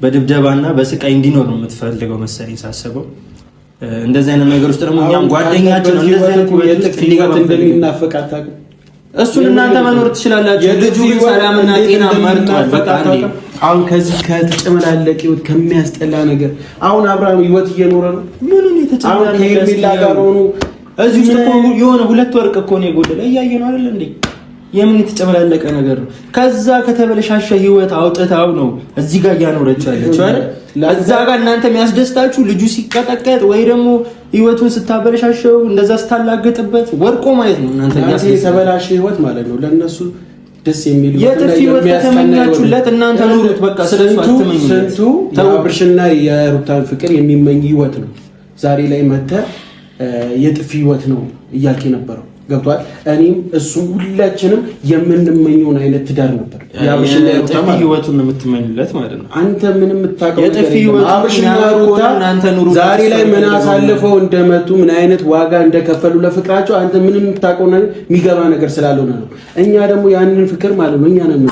በድብደባና በስቃይ እንዲኖር ነው የምትፈልገው መሰለኝ ሳስበው። እንደዚህ አይነት ነገር ውስጥ ደግሞ እኛም ጓደኛችን ነው እንደዚህ አይነት የጥፍ ሊገባ እንደሚናፈቅ አታውቅም። እሱን እናንተ መኖር ትችላላችሁ። ልጁ ግን ሰላምና ጤና መርጧል። በቃ አሁን ከዚህ ከተጨመላለቀ ህይወት ከሚያስጠላ ነገር አሁን አብርሃም ህይወት እየኖረ ነው። ምኑን የተጨመላለቀ ከሄርሜላ ጋር ሆኖ እዚህ ውስጥ እኮ የሆነ ሁለት ወርቅ እኮ ነው የጎደለ እያየነው አይደል እንዴ? የምን የተጨመላለቀ ነገር ነው? ከዛ ከተበለሻሸ ህይወት አውጥታው ነው እዚህ ጋር እያኖረች ያለችው አይደል? እዛ ጋር እናንተ የሚያስደስታችሁ ልጁ ሲቀጠቀጥ ወይ ደግሞ ህይወቱን ስታበለሻሸው እንደዛ ስታላገጥበት ወርቆ ማየት ነው። እናንተ የተበላሸ ህይወት ማለት ነው ለነሱ ደስ የሚል የጥፍ ህይወት ከተመኛችሁለት እናንተ ኑሩት። በቃ ስለሱ አትመኙ። ስንቱ የአብርሽና የሩታን ፍቅር የሚመኝ ህይወት ነው ዛሬ ላይ መተ የጥፍ ህይወት ነው እያልክ የነበረው ገብቷል። እኔም እሱም ሁላችንም የምንመኘውን አይነት ትዳር ነበር። ያብሽና የጥፍ ህይወቱን ነው የምትመኙለት ማለት ነው። አንተ ምንም የምታውቀው የጥፍ ህይወት አብሽና ሩታ ዛሬ ላይ ምን አሳልፈው እንደመጡ ምን አይነት ዋጋ እንደከፈሉ ለፍቅራቸው አንተ ምንም የምታውቀው ነገር የሚገባ ነገር ስላልሆነ ነው። እኛ ደግሞ ያንን ፍቅር ማለት ነው እኛ ነን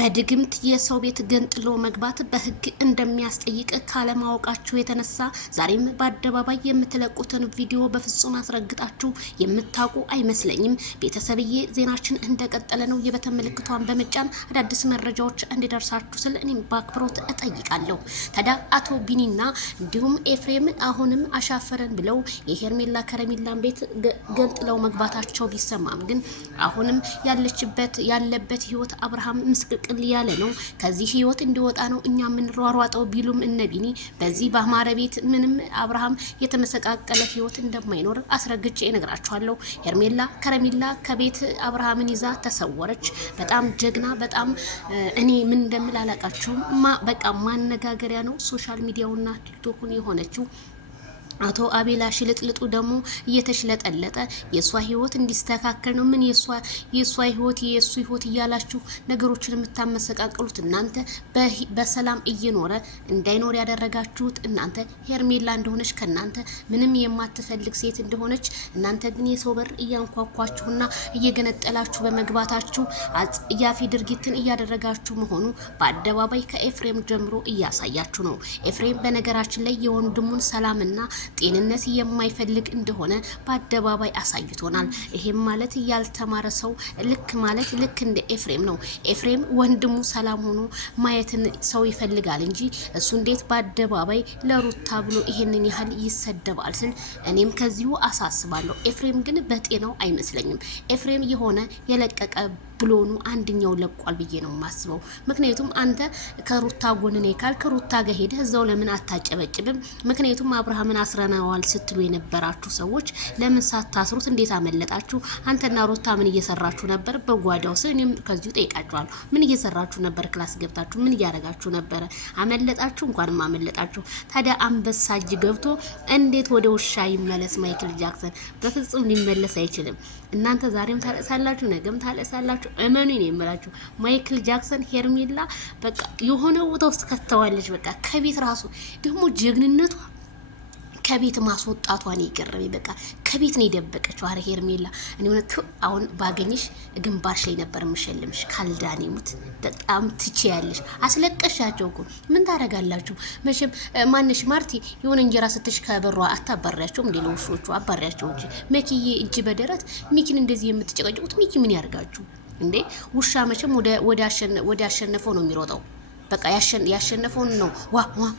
በድግምት የሰው ቤት ገንጥሎ መግባት በህግ እንደሚያስጠይቅ ካለማወቃችሁ የተነሳ ዛሬም በአደባባይ የምትለቁትን ቪዲዮ በፍጹም አስረግጣችሁ የምታውቁ አይመስለኝም። ቤተሰብዬ ዜናችን እንደቀጠለ ነው። የበተን ምልክቷን በመጫን አዳዲስ መረጃዎች እንዲደርሳችሁ ስል እኔም በአክብሮት እጠይቃለሁ። ታዲያ አቶ ቢኒና እንዲሁም ኤፍሬም አሁንም አሻፈረን ብለው የሄርሜላ ከረሜላን ቤት ገንጥለው መግባታቸው ቢሰማም ግን አሁንም ያለበት ህይወት አብርሃም ምስቅቅ ያለ ነው። ከዚህ ህይወት እንዲወጣ ነው እኛ የምንሯሯጠው ቢሉም እነ ቢኒ በዚህ በአማረ ቤት ምንም አብርሃም የተመሰቃቀለ ህይወት እንደማይኖር አስረግጬ እነግራችኋለሁ። ሄርሜላ ከረሜላ ከቤት አብርሃምን ይዛ ተሰወረች። በጣም ጀግና፣ በጣም እኔ ምን እንደምል አላቃችሁም። በቃ ማነጋገሪያ ነው ሶሻል ሚዲያውና ቲክቶኩን የሆነችው። አቶ አቤላ ሽልጥልጡ ደግሞ እየተሽለጠለጠ የሷ ህይወት እንዲስተካከል ነው። ምን የሷ ህይወት የሱ ህይወት እያላችሁ ነገሮችን የምታመሰቃቀሉት እናንተ በሰላም እየኖረ እንዳይኖር ያደረጋችሁት እናንተ ሄርሜላ እንደሆነች ከናንተ ምንም የማትፈልግ ሴት እንደሆነች እናንተ ግን የሰው በር እያንኳኳችሁና እየገነጠላችሁ በመግባታችሁ አጽያፊ ድርጊትን እያደረጋችሁ መሆኑ በአደባባይ ከኤፍሬም ጀምሮ እያሳያችሁ ነው። ኤፍሬም በነገራችን ላይ የወንድሙን ሰላምና ጤንነት የማይፈልግ እንደሆነ በአደባባይ አሳይቶናል። ይሄም ማለት ያልተማረ ሰው ልክ እንደ ኤፍሬም ነው። ኤፍሬም ወንድሙ ሰላም ሆኖ ማየትን ሰው ይፈልጋል እንጂ እሱ እንዴት በአደባባይ ለሩታ ብሎ ይሄንን ያህል ይሰደባል ስል እኔም ከዚሁ አሳስባለሁ። ኤፍሬም ግን በጤናው አይመስለኝም። ኤፍሬም የሆነ የለቀቀ ብሎኑ አንድኛው ለቋል ብዬ ነው የማስበው። ምክንያቱም አንተ ከሩታ ጎን ነኝ ካልክ ሩታ ጋር ሄደህ እዛው ለምን አታጨበጭብም? ምክንያቱም አብርሃምን አስረናዋል ስትሉ የነበራችሁ ሰዎች ለምን ሳታስሩት እንዴት አመለጣችሁ? አንተና ሩታ ምን እየሰራችሁ ነበር? በጓዳው ስለ እኔም ከዚሁ ጠይቃችኋለሁ። ምን እየሰራችሁ ነበር? ክላስ ገብታችሁ ምን እያደረጋችሁ ነበር? አመለጣችሁ? እንኳንም አመለጣችሁ። ታዲያ አንበሳ እጅ ገብቶ እንዴት ወደ ውሻ ይመለስ? ማይክል ጃክሰን በፍጹም ሊመለስ አይችልም። እናንተ ዛሬም ታለሳላችሁ፣ ነገም ታለሳላችሁ። እመኑ ነው የምላችሁ። ማይክል ጃክሰን ሄርሜላ በቃ የሆነ ቦታ ውስጥ ከተዋለች። በቃ ከቤት ራሱ ደግሞ ጀግንነቷ ከቤት ማስወጣቷ ነው የገረመኝ። በቃ ከቤት ነው የደበቀችው። አረ ሄርሜላ እኔ እውነት አሁን ባገኝሽ ግንባርሽ ላይ ነበር የምሸልምሽ። ካልዳኔ ሙት በጣም ትችያለሽ። አስለቀሻቸው እኮ ምን ታረጋላችሁ? መቼም ማንሽ ማርቲ የሆነ እንጀራ ስትሽ ከበሯ አታባሪያቸው እንዴ? ለውሾቹ አባሪያቸው እንጂ መኪዬ እጅ በደረት ሚኪን እንደዚህ የምትጨቀጭቁት ሚኪ ምን ያርጋችሁ እንዴ? ውሻ መቼም ወደ አሸነፈው ነው የሚሮጠው። በቃ ያሸነፈውን ነው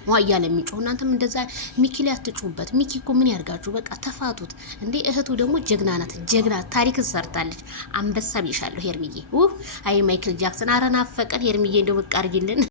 ዋ እያለ የሚጮህ። እናንተም እንደዛ ሚኪ ላይ አትጩሁበት። ሚኪ እኮ ምን ያርጋችሁ? በቃ ተፋቱት እንዴ። እህቱ ደግሞ ጀግና ናት። ጀግና ታሪክ ሰርታለች። አንበሳ ብዬሻለሁ ሄርሚዬ። አይ ማይክል ጃክሰን አረናፈቀን ሄርሚዬ እንደው በቃ አርጊልን።